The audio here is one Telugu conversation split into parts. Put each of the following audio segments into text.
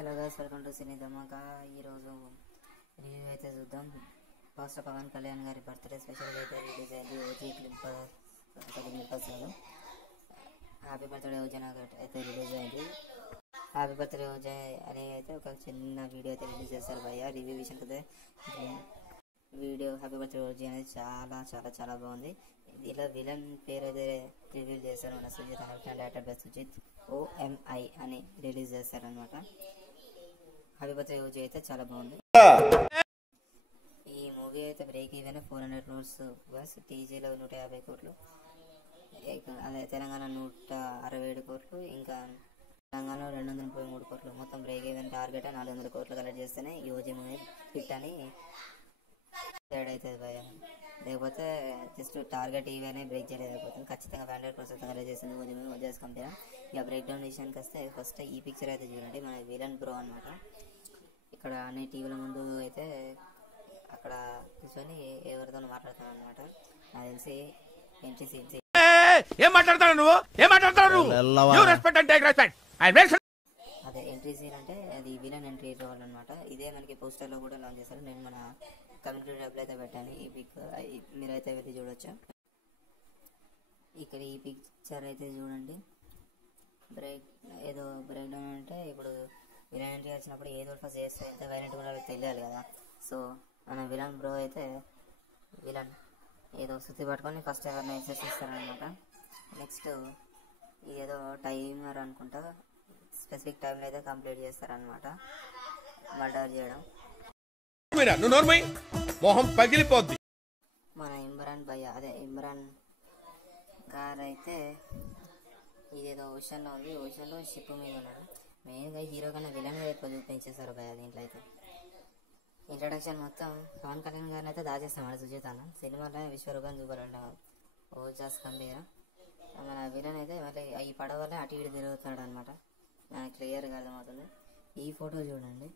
Hello guys, welcome to cine Dhamaka. ఈరోజు రివ్యూ అయితే చూద్దాం. ఫస్ట్ పవన్ కళ్యాణ్ గారి బర్త్డే స్పెషల్ అయితే రిలీజ్ అయింది. OG glimpse happy birthday OG నాకు అయితే రిలీజ్ అయింది. హ్యాపీ బర్త్డే ఓజీ అని అయితే ఒక చిన్న వీడియో అయితే రిలీజ్ చేస్తారు భయ్య. రివ్యూ విషయానికి అయితే వీడియో హ్యాపీ బర్త్డే ఓజీ అనేది చాలా చాలా చాలా బాగుంది. ఇలా విలన్ పేరు అయితే రివీల్ చేశారు మన సుజిత్ అన్న, డైరెక్టర్ బై సుజిత్. OMI అని రిలీజ్ చేశారనమాట. హ్యాపీ బర్త్డే ఓజీ అయితే చాలా బాగుంది. ఈ మూవీ అయితే బ్రేక్ ఈవెన్ 400 crores ప్లస్ టీజీలో 150 కోట్లు, అదే తెలంగాణ 167 కోట్లు, ఇంకా తెలంగాణలో 233 కోట్లు. మొత్తం బ్రేక్ ఈవెన్ టార్గెట్ 400 కోట్లు కలెక్ట్ చేస్తేనే ఈ ఓజీ మూవీ హిట్ అని తేడా అవుతుంది భయ. లేకపోతే జస్ట్ టార్గెట్ ఈవెనే బ్రేక్ చేయలేకపోతుంది. ఖచ్చితంగా 500 crores కలెక్ట్ చేసింది ఓజీ మూవీ ఓజాస్ కంపెనీ. ఇక బ్రేక్ డౌన్ విషయానికి వస్తే ఫస్ట్ ఈ పిక్చర్ అయితే చూడండి. మన విలన్ బ్రో అనమాట. ఇక్కడ అన్ని టీవీల ముందు అయితే అక్కడ కూర్చొని ఎవరితో మాట్లాడుతాను అనమాట. నాకు తెలిసి ఎంట్రీ సీన్స్ అదే ఎంట్రీ సీన్ అంటే అది విలన్ ఎంట్రీ రోల్ అనమాట. ఇదే మనకి పోస్టర్లో కూడా లాంచ్ చేశారు. నేను మన కమ్యూనిటీ ట్యాబ్లో అయితే పెట్టాను ఈ పిక్, మీరైతే వెళ్ళి చూడొచ్చు. ఇక్కడ ఈ పిక్చర్ అయితే చూడండి. బ్రేక్ డౌన్ అంటే ఇప్పుడు విలన్ ఎంట్రీ వచ్చినప్పుడు ఏదో ఫస్ట్ చేస్తే ఎంత వైలెంట్ కూడా తెలియాలి కదా. సో మన విలన్ బ్రో అయితే విలన్ ఏదో సుత్తి పట్టుకొని ఫస్ట్ ఎవరిని ఎక్సెస్ ఇస్తారనమాట. నెక్స్ట్ ఏదో టైమర్ అనుకుంటా, స్పెసిఫిక్ టైంలో అయితే కంప్లీట్ చేస్తారనమాట మర్డర్ చేయడం. మన ఇమ్రాన్ భయ్య, అదే ఇమ్రాన్ గారు అయితే ఇదేదో ఓషన్లో ఉంది. ఓషన్లో షిప్ మీద ఉన్నారు. మెయిన్గా హీరో కన్నా విలన్ ఎక్కువ చూపించేశారు భయ్య దీంట్లో అయితే. ఇంట్రడక్షన్ మొత్తం పవన్ కళ్యాణ్ గారిని అయితే దాచేస్తాం సుజిత్ అన్న. సినిమాలో విశ్వరూపం చూపాలంటాం ఓజాస్ కంపెనీ. మన విలన్ అయితే మళ్ళీ ఈ పడవలే అటు ఇటు తిరుగుతాడు అనమాట. నాకు క్లియర్గా అర్థమవుతుంది. ఈ ఫోటో చూడండి.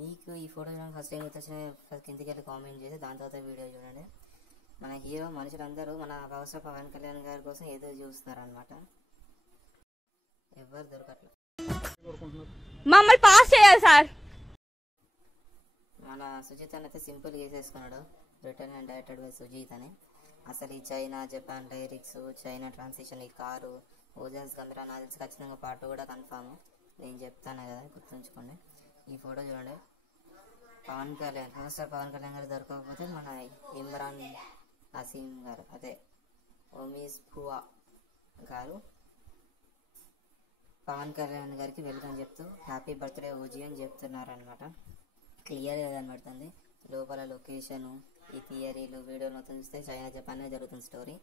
మీకు ఈ ఫోటో చూడండి ఫస్ట్ టైం గుర్తొచ్చిన ఫస్ట్ కిందికి వెళ్ళి కామెంట్ చేసి దాని తర్వాత వీడియో చూడండి. మన హీరో మనుషులందరూ మన అవసరం పవన్ కళ్యాణ్ గారి కోసం ఏదో చూస్తున్నారు అనమాట. ఎవరు దొరకట్లేదు. మమ్మల్ని పాస్ చేయాలి సార్. మన సుజిత్ అని అయితే సింపుల్ వేసేసుకున్నాడు. Written and directed by Sujith అని. అసలు ఈ చైనా జపాన్ డైరిక్స్, చైనా ట్రాన్సిషన్, ఈ కారు ఓజాస్ గంభీరా నాకు తెలిసి ఖచ్చితంగా పార్ట్ కూడా కన్ఫామ్. నేను చెప్తాను కదా, గుర్తుంచుకోండి. ఈ ఫోటో చూడండి. పవన్ కళ్యాణ్ గారు దొరకకపోతే మన ఇమ్రాన్ హసీం గారు, అదే ఒమీస్ పువా గారు పవన్ కళ్యాణ్ గారికి వెల్కమ్ చెప్తూ హ్యాపీ బర్త్డే ఓజీ అని చెప్తున్నారనమాట. క్లియర్గా కనబడుతుంది. లోపల లొకేషను, ఈ థియరీలు, వీడియోలు మొత్తం చూస్తే చైనా జపాన్ జరుగుతుంది స్టోరీ.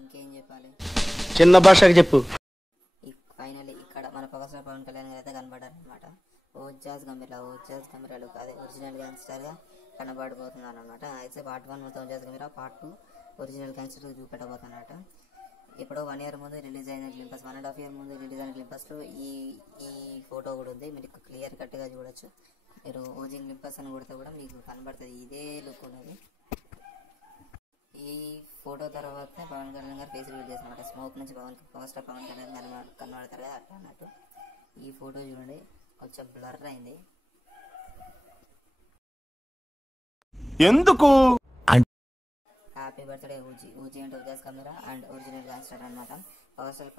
ఇంకేం చెప్పాలి, చిన్న భాషకి చెప్పు. ఫైనల్లీ ఇక్కడ మన పవన్ కళ్యాణ్ గారు అయితే కనబడారనమాట. ఓజాస్ గంభీరాలు అదే ఒరిజినల్ గ్యాంగ్స్టర్గా కనబడబోతున్నారు అనమాట. అయితే పార్ట్ 1 మొత్తం ఓజాస్ గంభీరా, పార్ట్ 2 ఒరిజినల్ గ్యాంగ్స్టర్ చూపెట్టబోతున్నమాట. ఇప్పుడు 1 year ముందు రిలీజ్ అయిన గ్లింపస్, 1.5 year ముందు రిలీజ్ అయిన గ్లింపస్లో ఈ ఫోటో కూడా ఉంది. మీరు క్లియర్ కట్గా చూడొచ్చు. మీరు ఓజీ గ్లింపస్ అని కొడితే కూడా మీకు కనబడుతుంది ఇదే లుక్ ఉన్నది. ఈ ఫోటో తర్వాత పవన్ కళ్యాణ్ గారు ఫేస్ రివీల్ చేస్తారన్నమాట. స్మోక్ నుంచి పవన్ కళ్యాణ్ గారు కనబడతారు కదా అట్లా అన్నట్టు. ఈ ఫోటో చూడండి, కొంచెం బ్లర్ అయింది. ఎందుకు? హ్యాపీ బర్త్డే ఓజీ అంటే Ojas camera and original gangster అనమాట. పవర్ స్టార్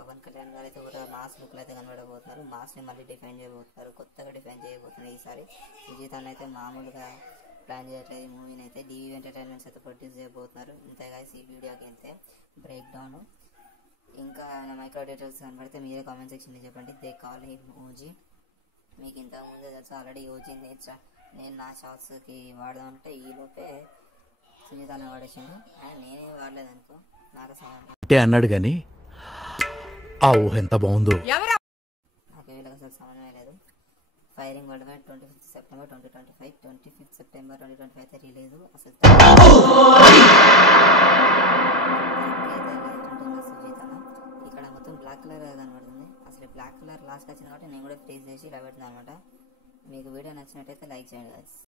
పవన్ కళ్యాణ్ గారు అయితే కూడా మాస్ లుక్లు అయితే కనబడబోతున్నారు. మాస్ని మళ్ళీ డిఫైన్ చేయబోతున్నారు, కొత్తగా డిఫైన్ చేయబోతున్నారు ఈసారి. సుజిత్ అయితే మామూలుగా ప్లాన్ చేయట్లేదు. ఈ మూవీని అయితే DV ఎంటర్టైన్మెంట్స్ అయితే ప్రొడ్యూస్ చేయబోతున్నారు. ఇంతగా ఈ వీడియోకి వెళ్తే బ్రేక్ డౌన్ ఇంకా మైక్రో డీటెయిల్స్ కనబడితే మీరే కామెంట్ సెక్షన్లో చెప్పండి. They call him OG. మీకు ఇంతకుముందే తెలుసు ఆల్రెడీ ఓజీ నేను నా షార్ట్స్కి వాడదామంటే ఈలోపే సుజిత్ అన్న వాడేసిండు. నేనేం వాడలేదు అనుకో, నాకు అంటే అన్నాడు కానీ ఆ ఊహ ఎంత బాగుందో. నాకు వీళ్ళకి అసలు సమన్వయం లేదు. Firing world wide 25th September 2025, 25th September 2025 అయితే రిలీజ్. అసలు సుజిత్ అన్న ఇక్కడ మొత్తం బ్లాక్ కలర్ కనబడుతుంది. అసలు బ్లాక్ కలర్ లాస్ట్ వచ్చింది కాబట్టి నేను కూడా ఫ్రీజ్ చేసి ఇలా పెడుతున్నాను అనమాట. మీకు వీడియో నచ్చినట్టయితే లైక్ చేయండి guys.